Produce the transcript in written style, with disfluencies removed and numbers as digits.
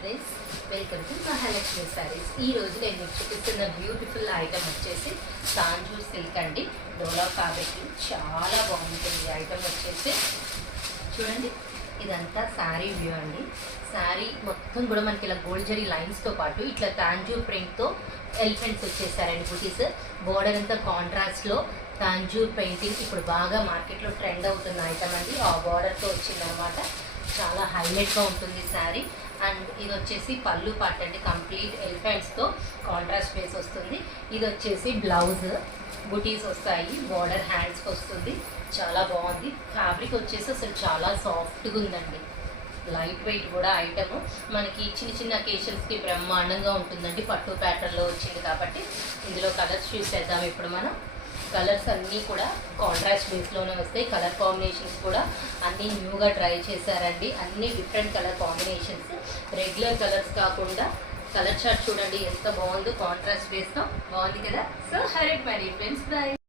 Friends, welcome to Mahalakshmi saris. ఈ రోజు నేను మీకు చూపిస్తున్న బ్యూటిఫుల్ ఐటమ్ వచ్చేసి తాంజూర్ సిల్క్ అండి. డోలా ఫ్యాబ్రిక్ చాలా బాగుంటుంది. ఈ ఐటమ్ వచ్చేసి చూడండి, ఇదంతా శారీ వ్యూ అండి. శారీ మొత్తం కూడా మనకి ఇలా గోల్డ్ జరీ లైన్స్తో పాటు ఇట్లా తాంజూర్ ప్రింట్తో ఎలిఫెంట్స్ వచ్చేసారండి. బుటీస్ బోర్డర్ అంతా కాంట్రాస్ట్లో తాంజూర్ పెయింటింగ్ ఇప్పుడు బాగా మార్కెట్లో ట్రెండ్ అవుతున్న ఐటమ్ అండి. ఆ బార్డర్తో వచ్చిందనమాట. చాలా హైలైట్గా ఉంటుంది శారీ. అండ్ ఇది వచ్చేసి పళ్ళు పార్ట్ అండి. కంప్లీట్ ఎలిఫెంట్స్తో కాంట్రాస్ట్ బేస్ వస్తుంది. ఇది వచ్చేసి బ్లౌజ్, బుటీస్ వస్తాయి, బార్డర్ హ్యాండ్స్కి వస్తుంది. చాలా బాగుంది. ఫ్యాబ్రిక్ వచ్చేసి అసలు చాలా సాఫ్ట్గా ఉందండి. లైట్ వెయిట్ కూడా ఐటమ్. మనకి చిన్న చిన్న అకేషన్స్కి బ్రహ్మాండంగా ఉంటుందండి. పట్టు ప్యాటర్న్లో వచ్చింది కాబట్టి ఇందులో కలర్స్ చూసేద్దాం. ఇప్పుడు మనం కలర్స్ అన్నీ కూడా కాంట్రాస్ట్ బేస్లోనే వస్తాయి. కలర్ కాంబినేషన్స్ కూడా అన్నీ న్యూగా ట్రై చేశారండి. అన్నీ different colour combinations, regular colours కాకుండా. కలర్ చార్ట్ చూడండి ఎంత బాగుందో, కాంట్రాస్ట్ బేస్తో బాగుంది కదా. So highlight my friends, by.